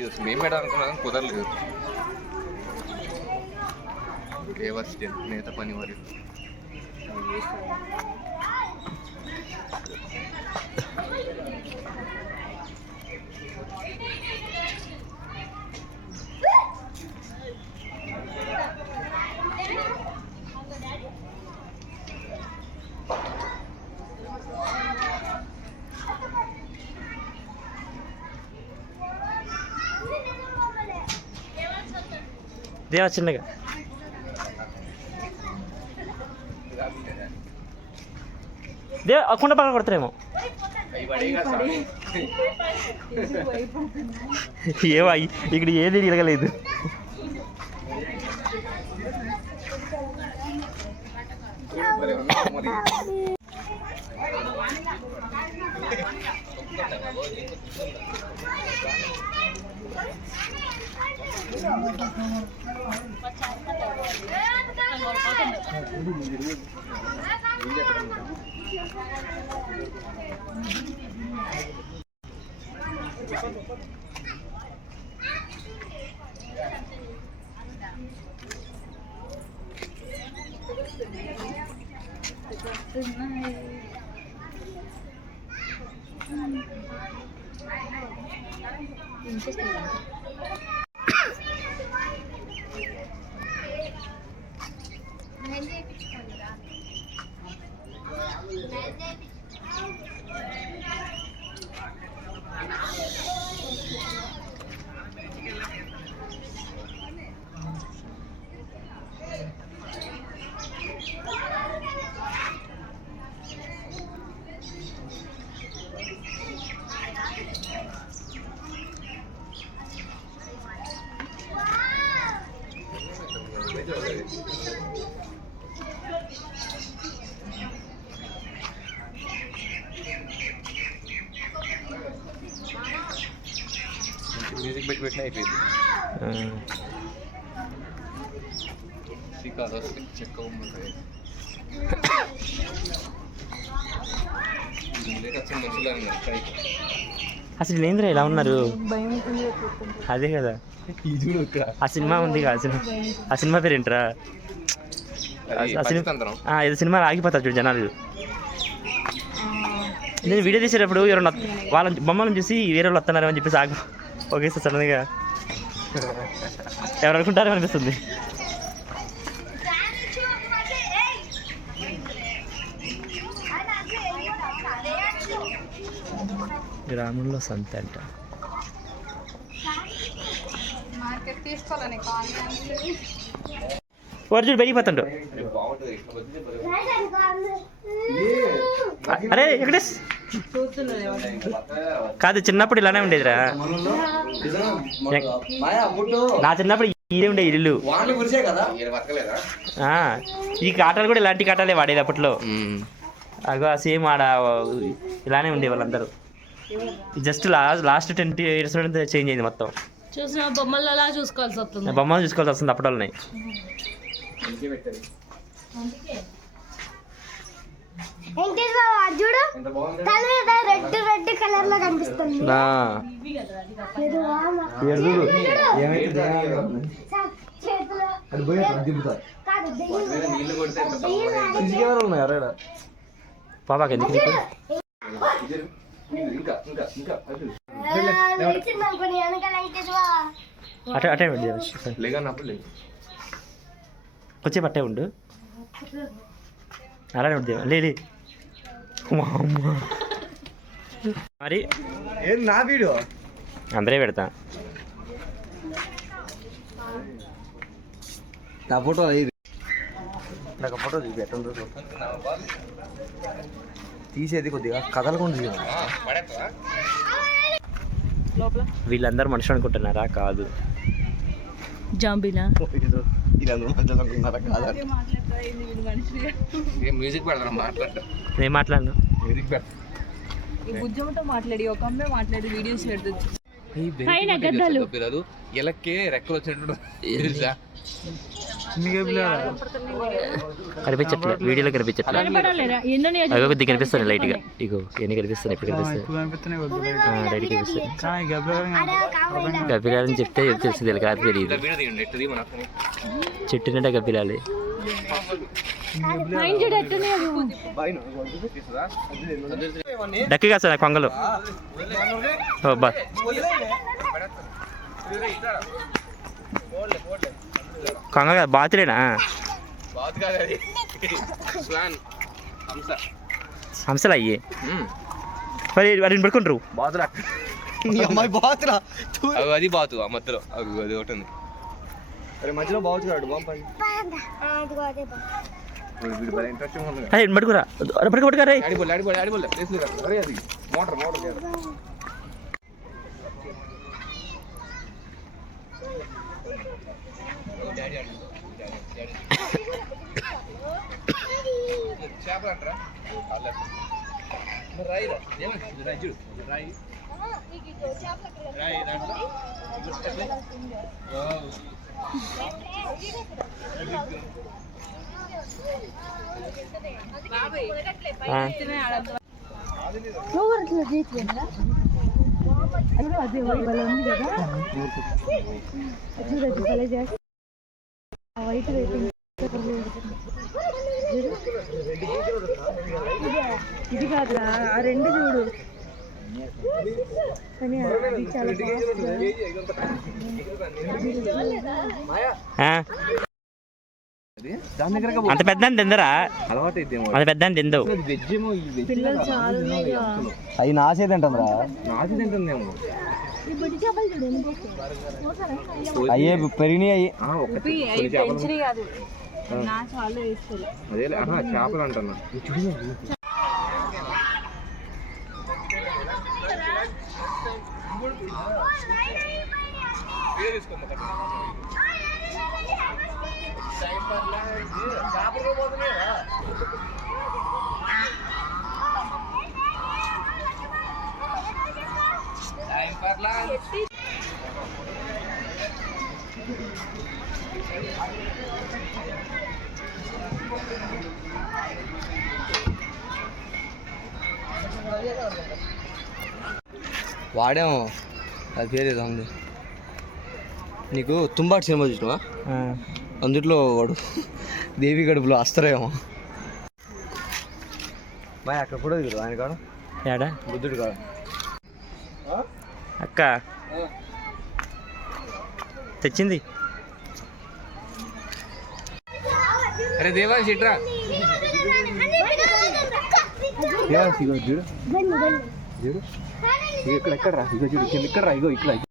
Videos మేము పెట్టాలి అనుకున్నాం కుదరలేదు. లేబర్ స్టేట్ నేత పని వారి దేవా చిన్నగా దేవ అకుండా పక్కన కొడతారేమో. ఏమో ఇక్కడ ఏది తిరగలేదు. మ్యూజిక్ పెట్టినా అయిపోయింది. చెక్క ఉంటాయి అసలు ఏంద్రా ఇలా ఉన్నారు? అదే కదా ఆ సినిమా ఉంది. ఆ సినిమా పేరు ఏంట్రా? ఏదో సినిమా ఆగిపోతారు చూడు జనాలు. నేను వీడియో తీసేటప్పుడు ఎవరన్నా వాళ్ళ బొమ్మలను చూసి వేరే వాళ్ళు వస్తున్నారు అని చెప్పేసి ఆగి ఓకే సార్ సడన్గా ఎవరు అనుకుంటారో అనిపిస్తుంది. గ్రామంలో సంత అంట. చూడు పెరిగిపోతుండు. అరే ఎక్కడే కాదు, చిన్నప్పుడు ఇలానే ఉండేదిరా. నా చిన్నప్పుడు ఇదే ఉండే ఇల్లు. ఈ కాటాలు కూడా ఇలాంటి కాటాలే వాడేది అప్పట్లో. అగో సేమ్ ఆడ ఇలానే ఉండే వాళ్ళందరూ. జస్ట్ లాస్ట్ 20 years చేంజ్ అయింది మొత్తం. చూసిన బొమ్మలు చూసుకోవాల్సి వస్తుంది. బొమ్మలు చూసుకోవాల్సి వస్తుంది అప్పట్లోనే. రెడ్ కలర్ లో కనిపిస్తుంది. పాపాకి ఎందుకు అటే అటే వచ్చే పట్టే ఉండు. అలానే ఉందేవా లేలే మరి నా వీడియో అందరే పెడతా. నా ఫోటో నాకు ఫోటో తీసేది కొద్దిగా కదలకుండా తీయాలి. వీళ్ళందరూ మనుషులు అనుకుంటున్నారా? కాదు, జాంబీనా. మ్యూజిక్ పెడతాను మాట్లాడతా. నేను మాట్లాడను. మ్యూజిక్ పెడతా. ఈ బుజ్జమ్మతో మాట్లాడి ఒక అమ్మాయి మాట్లాడి వీడియోస్ పెడుతుంది. పైన గద్దలు. గబ్బిలాలు ఎలక్కే రెక్కలు వచ్చినట్టు తెలుసా? కనిపించట్లే వీడియోలో కనిపించట్లే కనపడాలేరా? ఎన్నో అవి కొద్దిగా కనిపిస్తాను లైట్గా ఇగో ఎన్ని కనిపిస్తాను ఇప్పుడు కనిపిస్తాయి లైట్ కనిపిస్తాయి గబ్బిలాలని చెప్తే తెలిసింది కాదు తెలియదు వీడియో తీయండి ఎట్టు తీయమని అక్కని. చెట్టు నిండా గబ్బిలాలి పైన చూడు ఎట్టనే అది. డక్కి కాదు సార్ కొంగలు ఓ బా కొంగ కాదు బాతులేనా బాత్ కాదు అది. స్వాన్, హంస. హంసలు అయ్యి మరి వాటిని పడుకుంటారు బాతులు అక్కడ. అమ్మాయి బాతురా అగో అది బాతు ఆ మధ్యలో అగో అది ఒకటి ఉంది. అరే మధ్యలో బావచ్చు కాడు బాంపండి వీడు భలే ఇంట్రెస్టింగ్ ఉంది. అరే పడుకురా పడుకోరా ఆడిపోలే ప్లేస్ లేదు అరే అది మోటార్ చేపలు అంటారా రాయి రాయి చూడు రాయి రాయి దాంట్లో నువ్వు అట్లా చేయట్లేదా? అయ్యో అదే భలే ఉంది కదా. చూడు అది భలే చేస్తా. ఆ వైట్ రేటింగ్ ఇది కాదురా ఆ రెండు చూడు కానీ అది చాలా దాని దగ్గర అంత పెద్ద తిందరా అలవాటు అయితే అంత పెద్ద తిందవు వెజ్ ఏమో ఈ వెజ్ పిల్లలు చాలా ఉన్నాయిగా. అవి నాసేదంటరా నాది తింటుందేమో. ఈ బుడ్డి చేపలు చూడు ఎందుకు అయ్యే పెరిగినాయి అయ్యి ఒకటి కాదు నా చాలా వేసుకోరు. అదే చేపలు అంటున్నా. వాడేమో అది పేరు ఏదో ఉంది నీకు తుంబాటు సినిమా చూసినావా అందుట్లో వాడు దేవి గడుపులో వస్తారేమో బాయ్ అక్కడ కూడా దిగురు ఆయన కాడ ఏడా బుద్ధుడు కాడ అక్క తెచ్చింది అరే దేవాన్ చిట్రా చూడు చూడు ఇక్కడ ఎక్కడ రా ఇగో చూడు ఇక్కడ రా ఇగో ఇక్కడ